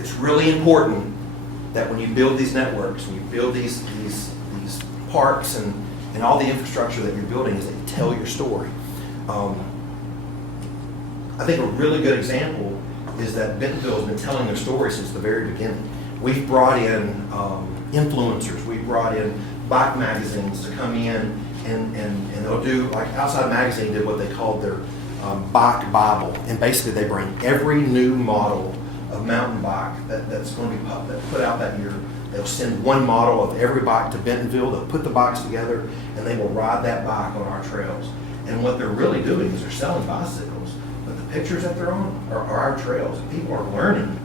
it's really important that when you build these networks, when you build these parks and all the infrastructure that you're building, is that you tell your story. I think a really good example is that Bentonville has been telling their story since the very beginning. We've brought in influencers. We've brought in bike magazines to come in and they'll do, like Outside Magazine did what they called their bike Bible. And basically they bring every new model of mountain bike that's going to be put out that year. They'll send one model of every bike to Bentonville. They'll put the bikes together and they will ride that bike on our trails. And what they're really doing is they're selling bicycles, but the pictures that they're on are our trails. And people are learning.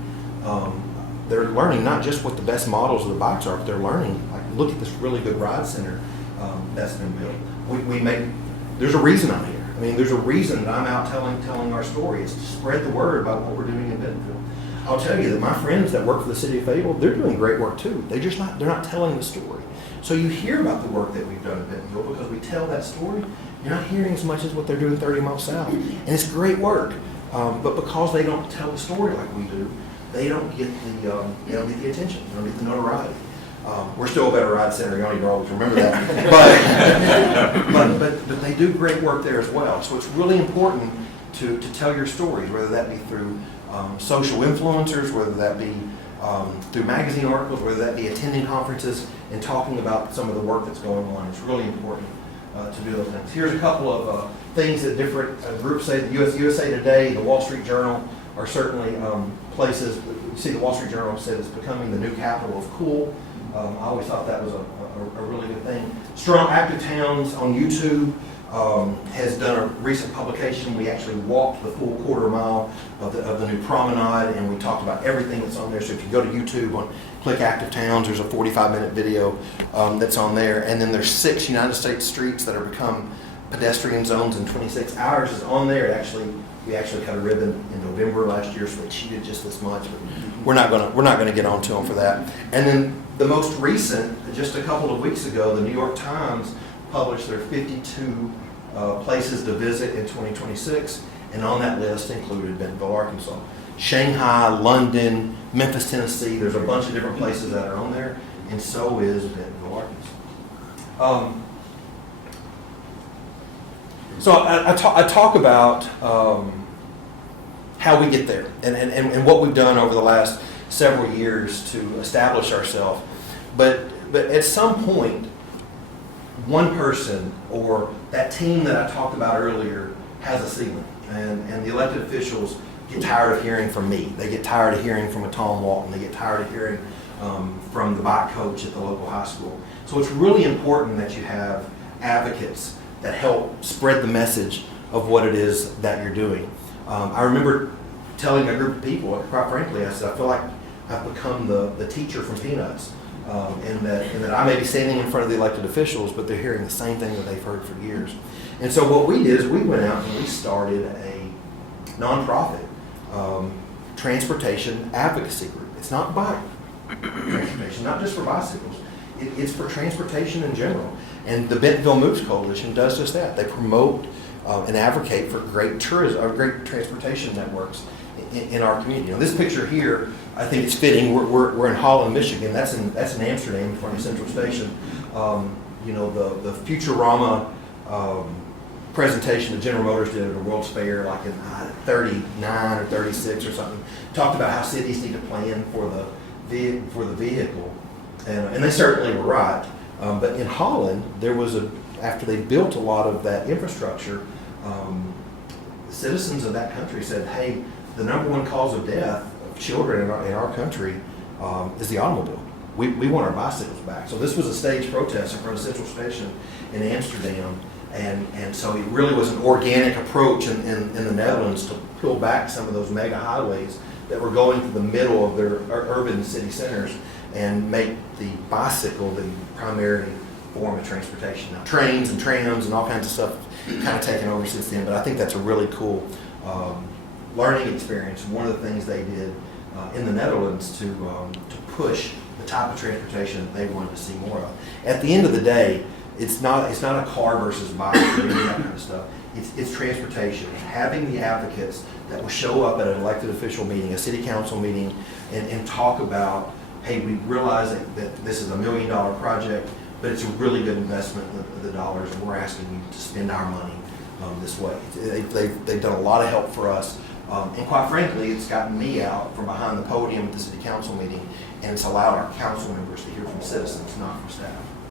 They're learning not just what the best models of the bikes are, but they're learning, like, look at this really good ride center that's been built. There's a reason I'm here. I mean, there's a reason that I'm out telling our story. It's to spread the word about what we're doing in Bentonville. I'll tell you that my friends that work for the city of Fayetteville, they're doing great work too. They're not telling the story. So you hear about the work that we've done in Bentonville because we tell that story. You're not hearing as much as what they're doing 30 miles south. And it's great work. But because they don't tell the story like we do, they don't get the attention. They don't get the notoriety. We're still a better ride center. You don't even always remember that. But they do great work there as well. So it's really important to tell your stories, whether that be through social influencers, whether that be through magazine articles, whether that be attending conferences and talking about some of the work that's going on. It's really important to do those things. Here's a couple of things that different groups say. The USA Today, the Wall Street Journal are certainly places. You see the Wall Street Journal said it's becoming the new capital of cool. I always thought that was a really good thing. Strong Active Towns on YouTube has done a recent publication. We actually walked the full quarter mile of the new promenade, and we talked about everything that's on there. So if you go to YouTube and click Active Towns, there's a 45-minute video that's on there. And then there's 6 United States streets that are become pedestrian zones in 26. Ours is on there. We actually cut a ribbon in November last year, so we cheated just this much. But we're not gonna get onto them for that. And then the most recent, just a couple of weeks ago, the New York Times published their 52 places to visit in 2026, and on that list included Bentonville, Arkansas. Shanghai, London, Memphis, Tennessee, there's a bunch of different places that are on there, and so is Bentonville, Arkansas. So I talk about how we get there and what we've done over the last several years to establish ourselves. But at some point, one person or that team that I talked about earlier has a ceiling. And the elected officials get tired of hearing from me. They get tired of hearing from a Tom Walton. They get tired of hearing from the bike coach at the local high school. So it's really important that you have advocates that help spread the message of what it is that you're doing. I remember telling a group of people, quite frankly, I said, I feel like I've become the teacher from Peanuts, and that I may be standing in front of the elected officials, but they're hearing the same thing that they've heard for years. And so what we did is we went out and we started a nonprofit transportation advocacy group. It's not bike transportation, not just for bicycles. It's for transportation in general. And the Bentonville Moves Coalition does just that. They promote and advocate for great tourism, or great transportation networks in our community. Now, this picture here, I think it's fitting. We're in Holland, Michigan. That's in Amsterdam, in front of Central Station. The Futurama presentation that General Motors did at a World's Fair, like in 39 or 36 or something, talked about how cities need to plan for the vehicle, and they certainly were right. But in Holland, there was after they built a lot of that infrastructure, citizens of that country said, hey, the number one cause of death of children in our country is the automobile. We want our bicycles back. So this was a staged protest in front of Central Station in Amsterdam, and so it really was an organic approach in the Netherlands to pull back some of those mega highways that were going through the middle of their urban city centers and make the bicycle the primary form of transportation. Now, trains and trams and all kinds of stuff kind of taken over since then, but I think that's a really cool learning experience. One of the things they did in the Netherlands to push the type of transportation that they wanted to see more of. At the end of the day, it's not a car versus bike or any of that kind of stuff. It's transportation. Having the advocates that will show up at an elected official meeting, a city council meeting, and talk about, hey, we realize that this is $1 million project, but it's a really good investment of the dollars, and we're asking you to spend our money this way. They've done a lot of help for us. And quite frankly, it's gotten me out from behind the podium at the city council meeting, and it's allowed our council members to hear from citizens, not from staff.